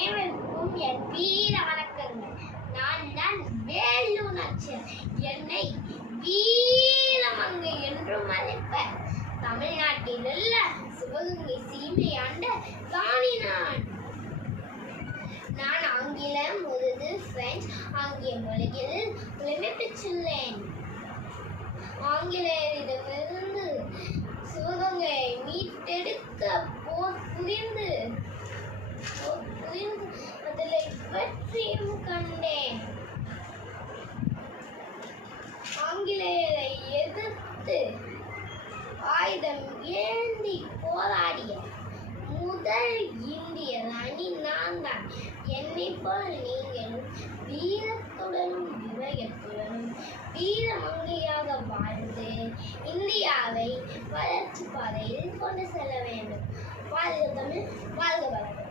அனைவருக்கும் என் வீர வணக்கங்கள். நான் தான் வேலு நாச்சியார் என்னை வீரமங்கை என்றும் அழைப்பர். தமிழ்நாட்டில் உள்ள சிவகங்கை சீமை ஆண்ட தானி நான் நான் ஆங்கிலம் உருது பிரெஞ்சு ஆகிய மொழிகளில் புலமை பெற்றுள்ளேன். ஆங்கிலேயரிடமிருந்து சிவகங்கையை மீட்டெடுக்க போர் புரிந்து பற்றியும் கண்டேன். ஆங்கிலேயரை எதிர்த்து ஆயுதம் ஏந்தி போராடிய முதல் இந்திய அணி நான் தான். என்னை போல் நீங்களும் வீரத்துடனும் விவேகத்துடனும் வீரமங்கையாக வாழ்ந்து இந்தியாவை வளர்ச்சி பாதையில் கொண்டு செல்ல வேண்டும். வாழ்க தமிழ் வாழ்க வளர்க